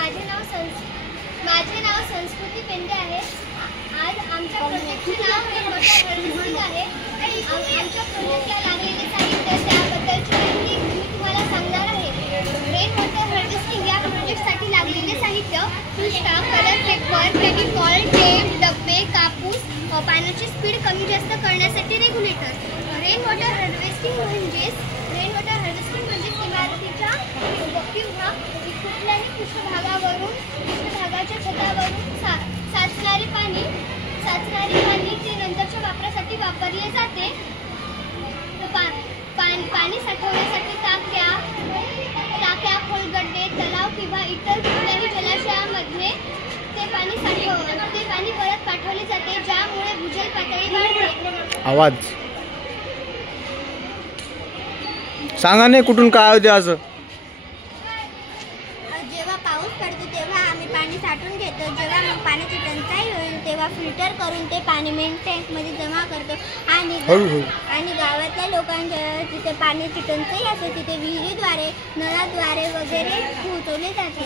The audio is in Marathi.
माझे नाव संस्कृती पेंडे आहे। आज आमच्या प्रोजेक्टचे नाव रेन वॉटर हार्वेस्टिंग आहे। आमच्या प्रोजेक्टला लागलेले साहित्य त्याबद्दलची माहिती मी तुम्हाला सांगणार आहे। रेन वॉटर हार्वेस्टिंग या प्रोजेक्टसाठी लागलेले साहित्य पृष्ठा, कलर पेपर, फेविकॉल, टेप, डब्बे, कापूस, पाण्याची स्पीड कमी जास्त करण्यासाठी रेग्युलेटर। रेन वॉटर हार्वेस्टिंग म्हणजे इमारतीच्या किंवा कुठल्याही पृष्ठभागाच्या छतावरून साचणारे पाणी ते नंतरच्या वापरासाठी वापरले जाते। पाणी साठवण्यासाठी टाक्या, खोलगड्डे, तलाव किंवा इतर कुठल्याही जलाशयामध्ये ते पाणी परत पाठवले जाते, ज्यामुळे भूजल पातळी वाढते। आवाज सांगा नाही कुठून काय होते असं। जेव्हा पाऊस पडतो तेव्हा आम्ही पाणी साठवून घेतो। जेव्हा मग पाण्याची टंचाई होईल तेव्हा फिल्टर करून ते पाणी मेन टँकमध्ये जमा करतो आणि गावातल्या लोकांच्या जिथे पाण्याची टंचाई असते तिथे विहिरीद्वारे, नळाद्वारे वगैरे पोहोचवले जाते।